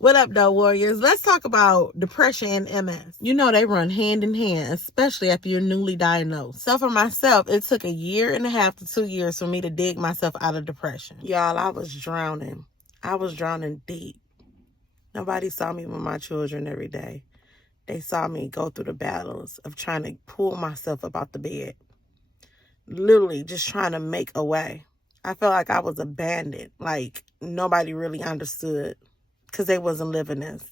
What up, though, warriors? Let's talk about depression and MS. You know they run hand in hand, especially after you're newly diagnosed. So for myself, it took 1.5 to 2 years for me to dig myself out of depression. Y'all, I was drowning. I was drowning deep. Nobody saw me with my children every day. They saw me go through the battles of trying to pull myself up out the bed. Literally just trying to make a way. I felt like I was abandoned. Like nobody really understood. Because they wasn't living this.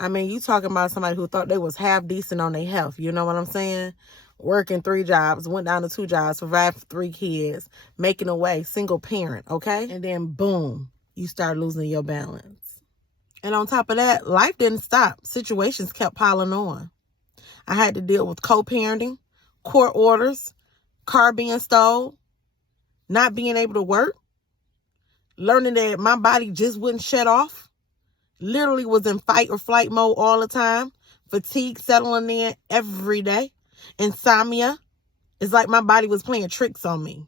I mean, you talking about somebody who thought they was half decent on their health. You know what I'm saying? Working 3 jobs, went down to 2 jobs, survived 3 kids, making a way, single parent, okay? And then boom, you start losing your balance. And on top of that, life didn't stop. Situations kept piling on. I had to deal with co-parenting, court orders, car being stole, not being able to work, learning that my body just wouldn't shut off. Literally was in fight or flight mode all the time. Fatigue settling in every day. Insomnia. It's like my body was playing tricks on me.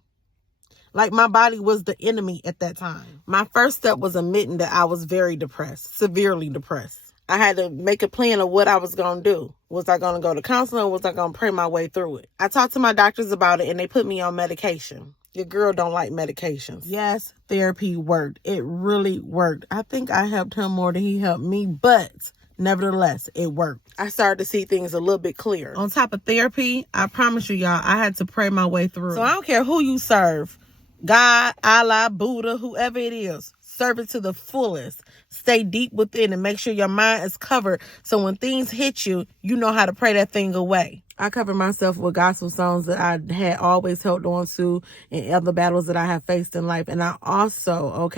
Like my body was the enemy at that time. My first step was admitting that I was very depressed, severely depressed. I had to make a plan of what I was going to do. Was I going to go to counseling or was I going to pray my way through it? I talked to my doctors about it and they put me on medication. Your girl don't like medications. Yes, therapy worked. It really worked. I think I helped him more than he helped me, but nevertheless, it worked. I started to see things a little bit clearer. On top of therapy, I promise you, y'all, I had to pray my way through. So I don't care who you serve. God, Allah, Buddha, whoever it is. Serve it to the fullest. Stay deep within and make sure your mind is covered. So when things hit you, you know how to pray that thing away. I covered myself with gospel songs that I had always held on to in other battles that I have faced in life. And I also,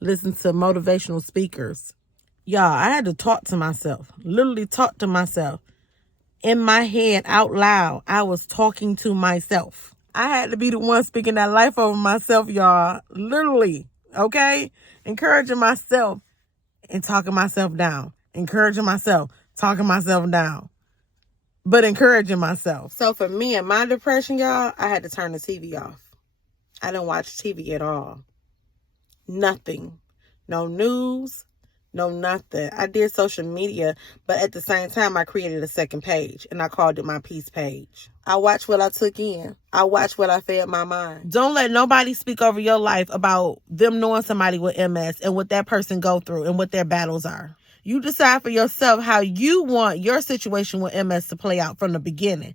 listened to motivational speakers. Y'all, I had to talk to myself. Literally talk to myself. In my head, out loud, I was talking to myself. I had to be the one speaking that life over myself, y'all. Literally, encouraging myself and talking myself down. Encouraging myself, talking myself down. But encouraging myself. So for me and my depression, y'all, I had to turn the TV off. I didn't watch TV at all. Nothing. No news. No nothing. I did social media, but at the same time, I created a second page, and I called it my peace page. I watched what I took in. I watched what I fed my mind. Don't let nobody speak over your life about them knowing somebody with MS and what that person go through and what their battles are. You decide for yourself how you want your situation with MS to play out from the beginning.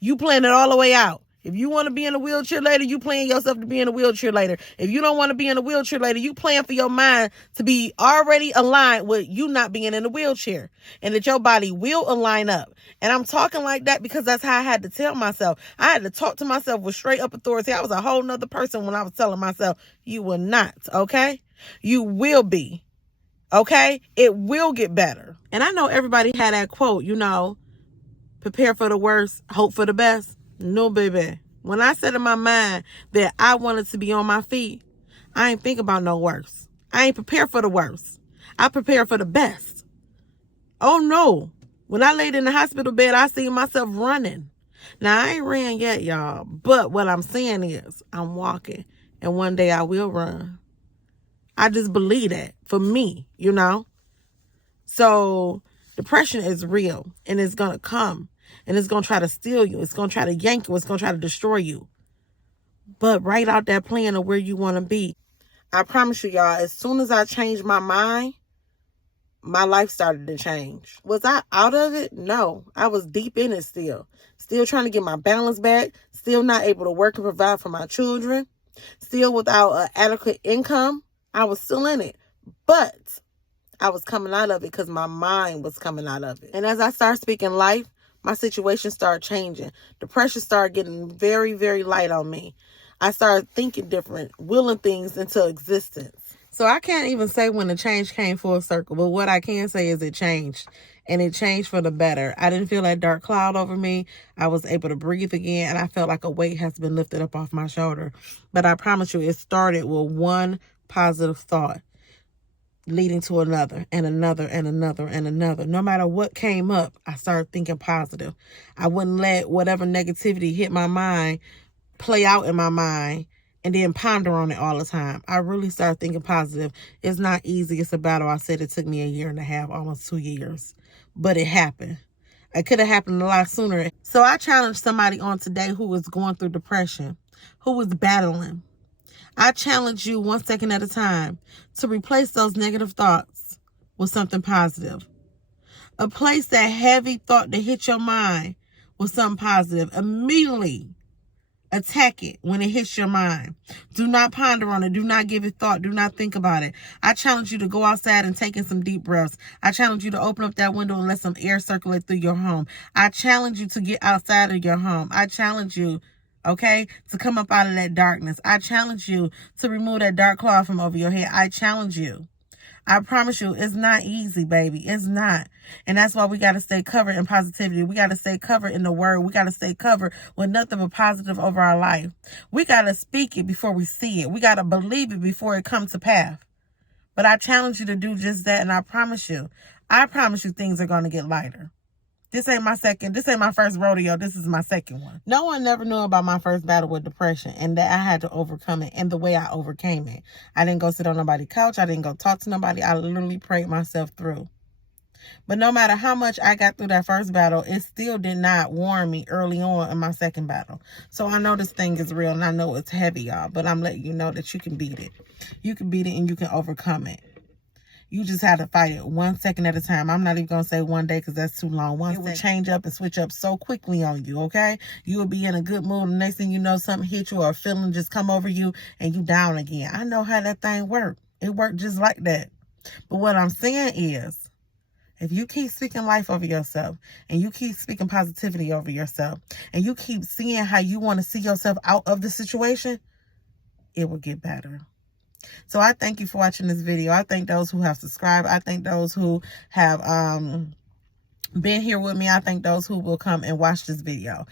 You plan it all the way out. If you want to be in a wheelchair later, you plan yourself to be in a wheelchair later. If you don't want to be in a wheelchair later, you plan for your mind to be already aligned with you not being in a wheelchair and that your body will align up. And I'm talking like that because that's how I had to tell myself. I had to talk to myself with straight up authority. I was a whole nother person when I was telling myself, you will not, okay? You will be, okay? It will get better. And I know everybody had that quote, prepare for the worst, hope for the best. No, baby. When I said in my mind that I wanted to be on my feet, I ain't think about no worse. I ain't prepared for the worst. I prepared for the best. Oh, no. When I laid in the hospital bed, I seen myself running. Now, I ain't ran yet, y'all. But what I'm saying is I'm walking. And one day I will run. I just believe that for me, So depression is real. And it's going to come. And it's going to try to steal you. It's going to try to yank you. It's going to try to destroy you. But write out that plan of where you want to be. I promise you, y'all, as soon as I changed my mind, my life started to change. Was I out of it? No. I was deep in it still. Still trying to get my balance back. Still not able to work and provide for my children. Still without an adequate income. I was still in it. But I was coming out of it because my mind was coming out of it. And as I started speaking life, my situation started changing. Depression started getting very, very light on me. I started thinking different, willing things into existence. So I can't even say when the change came full circle, but what I can say is it changed. And it changed for the better. I didn't feel that dark cloud over me. I was able to breathe again, and I felt like a weight has been lifted up off my shoulder. But I promise you, it started with one positive thought, leading to another and another and another and another. No matter what came up, I started thinking positive. I wouldn't let whatever negativity hit my mind play out in my mind and then ponder on it all the time. I really started thinking positive. It's not easy. It's a battle. I said it took me 1.5 years, almost 2 years, but it happened. It could have happened a lot sooner. So I challenge somebody on today who was going through depression, who was battling. I challenge you 1 second at a time to replace those negative thoughts with something positive. Replace that heavy thought that hit your mind with something positive. Immediately attack it when it hits your mind. Do not ponder on it. Do not give it thought. Do not think about it. I challenge you to go outside and take in some deep breaths. I challenge you to open up that window and let some air circulate through your home. I challenge you to get outside of your home. I challenge you, okay, to come up out of that darkness. I challenge you to remove that dark cloud from over your head. I challenge you. I promise you, it's not easy, baby. It's not. And that's why we got to stay covered in positivity. We got to stay covered in the word. We got to stay covered with nothing but positive over our life. We got to speak it before we see it. We got to believe it before it comes to pass. But I challenge you to do just that. And I promise you things are going to get lighter. This ain't my first rodeo. This is my second one. No one never knew about my first battle with depression and that I had to overcome it and the way I overcame it. I didn't go sit on nobody's couch. I didn't go talk to nobody. I literally prayed myself through. But no matter how much I got through that first battle, it still did not warn me early on in my second battle. So I know this thing is real and I know it's heavy, y'all. But I'm letting you know that you can beat it. You can beat it and you can overcome it. You just have to fight it 1 second at a time. I'm not even going to say 1 day because that's too long. It will change up and switch up so quickly on you, okay? You will be in a good mood. The next thing you know, something hit you or a feeling just come over you and you down again. I know how that thing worked. It worked just like that. But what I'm saying is, if you keep speaking life over yourself and you keep speaking positivity over yourself and you keep seeing how you want to see yourself out of the situation, it will get better. So I thank you for watching this video. I thank those who have subscribed. I thank those who have been here with me. I thank those who will come and watch this video.